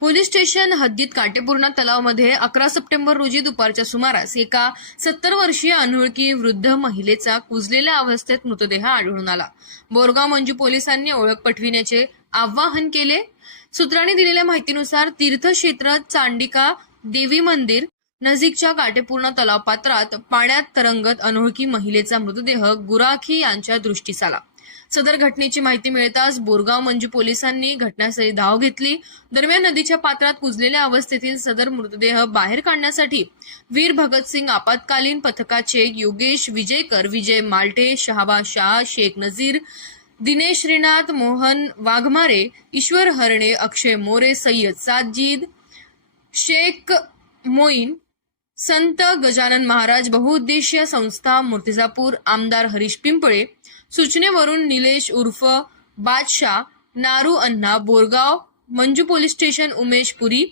Police station हद्दीत काटेपूर्णा तलावमध्ये अकरा September रोजी दुपारच्या सुमारास एका सत्तर वर्षीय अनोळखी वृद्ध महिलेचा कुजलेल्या अवस्थेत मृतदेह आढळून आला. बोरगाव मंजू पोलिसांनी ओळख पटविण्याचे आवाहन केले. सूत्रांनी दिलेल्या माहितीनुसार तीर्थक्षेत्र चांडिका देवी मंदिर नजीकच्या काटेपूर्णा तलाव पात्रात पाण्यात तरंगत अनोळखी महिलेचा मृतदेह गुराखी यांच्या दृष्टीस आला. सदर घटनेची माहिती मिळताच बोरगाव मंजू पोलिसांनी घटनास्थळी धाव घेतली. दरम्यान नदीच्या पात्रात कुजलेल्या अवस्थेतील सदर मृतदेह बाहेर काढण्यासाठी वीर भगतसिंग आपत्कालीन पथकाचे योगेश विजयकर विजय माल्टे शहाबा शाह शेख नझीर दिनेश श्रीनाथ मोहन वाघमारे ईश्वर हरणे अक्षय मोरे सय्यद साजिद शेख मोईन संत गजानन महाराज बहुउद्देशीय संस्था मूर्तिजापूर आमदार हरीश पिंपळे सूचनेवरून निलेश उर्फ बादशाह नारू अण्णा बोरगाव मंजू पोलीस स्टेशन उमेश पुरी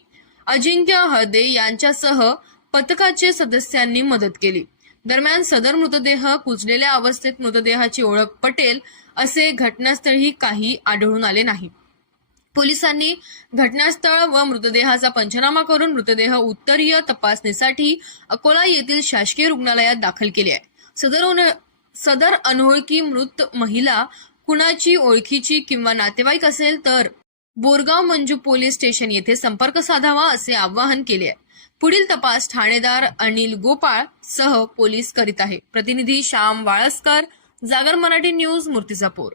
अजिंक्य हळदे यांच्यासह पथकाचे सदस्यांनी मदत केली. दरम्यान सदर मृतदेह कुजलेल्या अवस्थेत मृतदेहाची ओळख पटेल असे घटनास्थळी काही आढळून आले नाही. पोलिसांनी घटनास्थळ व मृतदेहाचा पंचनामा करून मृतदेह उत्तरीय तपासणीसाठी अकोला येथील शासकीय रुग्णालयात दाखल केले आहे. सदर सदर अनोळखी मृत महिला कुणाची ओळखीची किंवा नातेवाईक असेल तर बोरगाव मंजू पोलीस स्टेशन येथे संपर्क साधावा असे आवाहन केले आहे. पुढील तपास ठाणेदार अनिल गोपाळ सह पोलीस करीत आहे. प्रतिनिधी श्याम वाळस्कर जागर मराठी न्यूज मूर्तिजापूर.